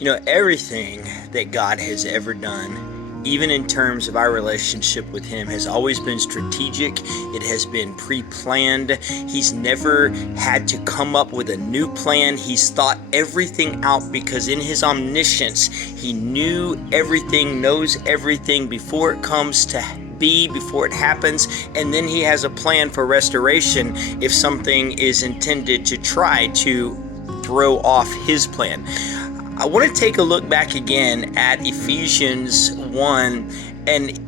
Everything that God has ever done, even in terms of our relationship with Him, has always been strategic. It has been pre-planned. He's never had to come up with a new plan. He's thought everything out because in His omniscience, He knew everything, knows everything before it comes to be, before it happens, and then He has a plan for restoration if something is intended to try to throw off His plan. I want to take a look back again at Ephesians 1 and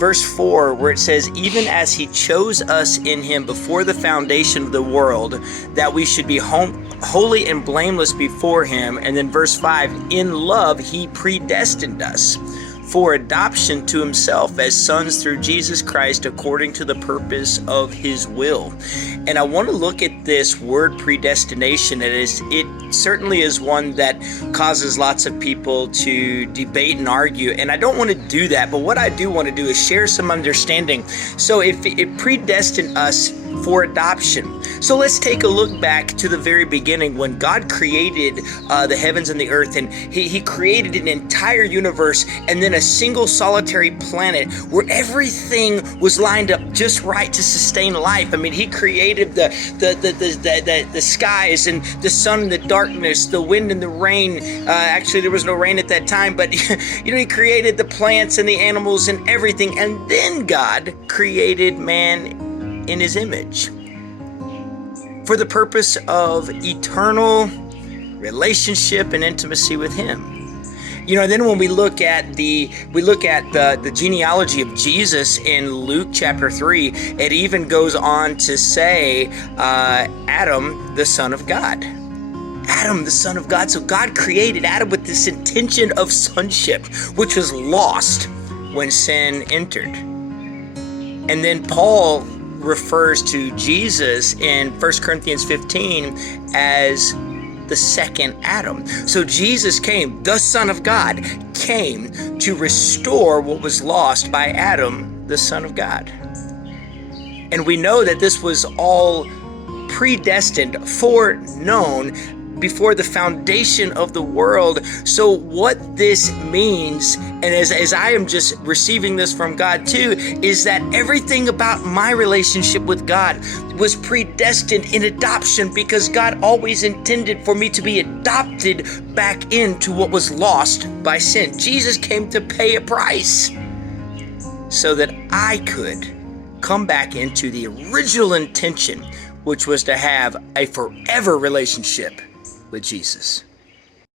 verse 4, where it says, even as He chose us in Him before the foundation of the world, that we should be holy and blameless before Him. And then verse 5, in love He predestined us for adoption to Himself as sons through Jesus Christ, according to the purpose of His will. And I want to look at this word predestination. It certainly is one that causes lots of people to debate and argue, and I don't want to do that, but what I do want to do is share some understanding. So if it predestined us for adoption. So let's take a look back to the very beginning when God created the heavens and the earth, and he created an entire universe and then a single solitary planet where everything was lined up just right to sustain life. I mean, He created the skies and the sun and the darkness, the wind and the rain. Actually, there was no rain at that time, but He created the plants and the animals and everything. And then God created man in His image for the purpose of eternal relationship and intimacy with Him. Then when we look at the genealogy of Jesus in Luke chapter 3, it even goes on to say Adam, the son of God. Adam, the son of God. So God created Adam with this intention of sonship, which was lost when sin entered. And then Paul refers to Jesus in 1 Corinthians 15 as the second Adam. So Jesus came, the Son of God, came to restore what was lost by Adam, the Son of God. And we know that this was all predestined, foreknown before the foundation of the world. So what this means, and as I am just receiving this from God too, is that everything about my relationship with God was predestined in adoption, because God always intended for me to be adopted back into what was lost by sin. Jesus came to pay a price so that I could come back into the original intention, which was to have a forever relationship with Jesus.